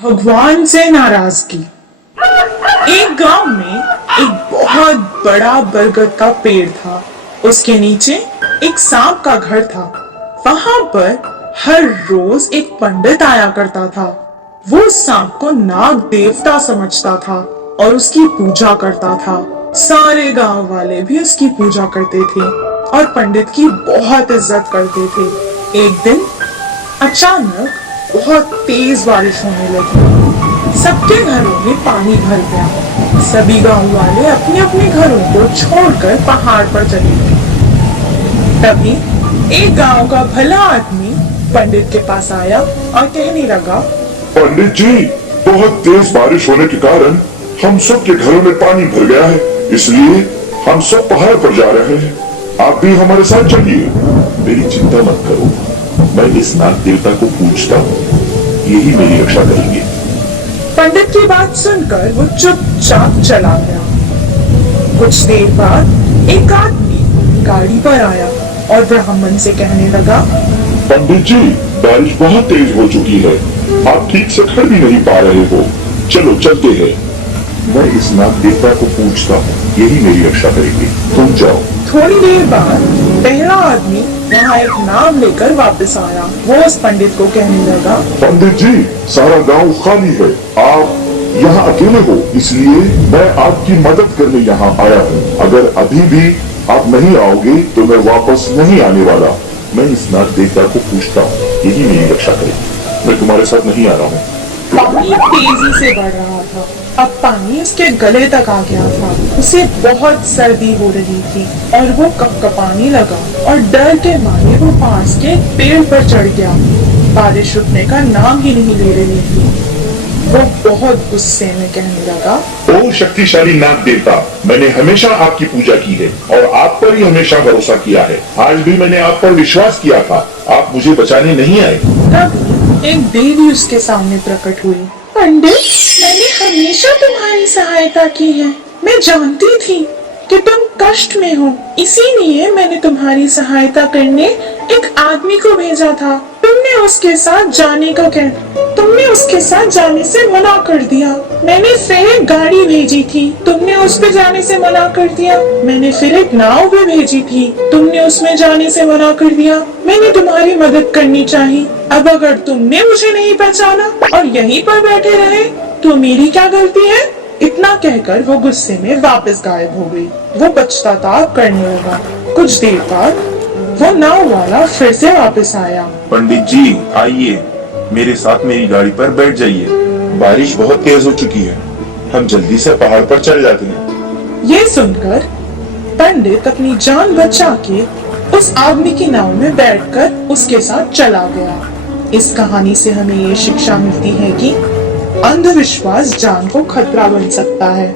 भगवान से नाराजगी। एक गांव में एक बहुत बड़ा बरगद का पेड़ था। उसके नीचे एक सांप का घर था। वहां पर हर रोज एक पंडित आया करता था। वो सांप को नाग देवता समझता था और उसकी पूजा करता था। सारे गांव वाले भी उसकी पूजा करते थे और पंडित की बहुत इज्जत करते थे। एक दिन अचानक बहुत तेज बारिश होने लगी। सबके घरों में पानी भर गया। सभी गांव वाले अपने अपने घरों को छोड़कर पहाड़ पर चले गए। तभी एक गांव का भला आदमी पंडित के पास आया और कहने लगा, पंडित जी, बहुत तेज बारिश होने के कारण हम सब के घरों में पानी भर गया है, इसलिए हम सब पहाड़ पर जा रहे हैं। आप भी हमारे साथ चलिए। मेरी चिंता मत करो, मैं इस नाग देवता को पूजता हूँ, यही मेरी रक्षा करेंगे। पंडित की बात सुनकर वो चुपचाप चला गया। कुछ देर बाद एक आदमी गाड़ी पर आया और ब्राह्मण से कहने लगा, पंडित जी, बारिश बहुत तेज हो चुकी है, आप ठीक से खड़ भी नहीं पा रहे हो, चलो चलते हैं। मैं इस नाग देवता को पूजता हूँ, यही मेरी रक्षा करेंगे, तुम जाओ। थोड़ी देर बाद पहला आदमी वहाँ एक नाव लेकर वापस आया। वो उस पंडित को कहने लगा, पंडित जी, सारा गांव खाली है, आप यहाँ अकेले हो, इसलिए मैं आपकी मदद करने यहाँ आया हूँ। अगर अभी भी आप नहीं आओगे तो मैं वापस नहीं आने वाला। मैं इस नाग देवता को पूछता हूँ, यही मेरी रक्षा करेगी। मैं तुम्हारे साथ नहीं आ रहा हूँ। पानी तेजी से बढ़ रहा था। अब पानी उसके गले तक आ गया था। उसे बहुत सर्दी हो रही थी और वो कपकपाने लगा और डर के मारे वो पास के पेड़ पर चढ़ गया। बारिश रुकने का नाम ही नहीं ले रही थी। वो बहुत गुस्से में कहने लगा, ओ शक्तिशाली नाग देवता, मैंने हमेशा आपकी पूजा की है और आप पर ही हमेशा भरोसा किया है। आज भी मैंने आप पर विश्वास किया था, आप मुझे बचाने नहीं आए। तब एक देवी उसके सामने प्रकट हुई। पंडित, मैंने हमेशा तुम्हारी सहायता की है। मैं जानती थी कि तुम कष्ट में हो, इसीलिए मैंने तुम्हारी सहायता करने एक आदमी को भेजा था। तुमने उसके साथ जाने से मना कर दिया। मैंने फिर एक गाड़ी भेजी थी, तुमने उस पे जाने से मना कर दिया। मैंने फिर एक नाव भी भेजी थी, तुमने उसमें जाने से मना कर दिया। मैंने तुम्हारी मदद करनी चाहिए। अब अगर तुमने मुझे नहीं पहचाना और यहीं पर बैठे रहे तो मेरी क्या गलती है? इतना कहकर वो गुस्से में वापस गायब हो गई। वो पछतावा करने लगा। कुछ देर बाद वो नाव वाला फिर से वापस आया। पंडित जी, आइए, मेरे साथ मेरी गाड़ी पर बैठ जाइए। बारिश बहुत तेज हो चुकी है, हम जल्दी से पहाड़ पर चढ़ जाते हैं। ये सुनकर पंडित अपनी जान बचा के उस आदमी की नाव में बैठकर उसके साथ चला गया। इस कहानी से हमें ये शिक्षा मिलती है कि अंधविश्वास जान को खतरा बन सकता है।